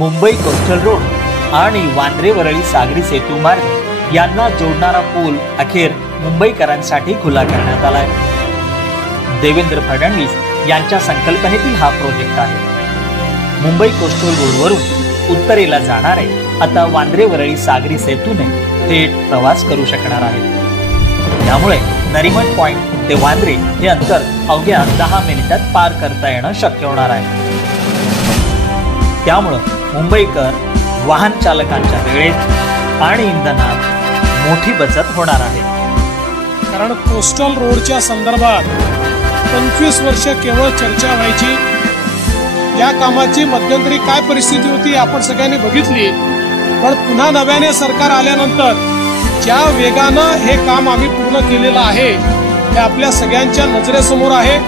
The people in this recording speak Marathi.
मुंबई कोस्टल रोड आणि वांद्रे वरळी सागरी सेतू मार्ग यांना जोडणारा पूल अखेर मुंबईकरांसाठी खुला करण्यात आलाय। देवेंद्र फडणवीस यांच्या संकल्पनेतील हा प्रोजेक्ट आहे। मुंबई कोस्टल रोडवरून उत्तरेला जाणारे आता वांद्रे वरळी सागरी सेतूने थेट प्रवास करू शकणार आहेत। त्यामुळे नरिमन पॉइंट ते वांद्रे हे अंतर अवघ्या 10 मिनिटात पार करता येणं शक्य होणार आहे। त्यामुळे मुंबईकर वाहन चालकांच्या वेळेत आणि इंधनात मोठी बचत होणार आहे। कारण कोस्टल रोडच्या संदर्भात 25 वर्ष केवळ चर्चा व्हायची। या कामाची मध्यंतरी काय परिस्थिती होती आपण सगळ्यांनी बघितली, पण पुन्हा नव्याने सरकार आल्यानंतर ज्या वेगानं हे काम आम्ही पूर्ण केलेलं आहे हे आपल्या सगळ्यांच्या नजरेसमोर आहे।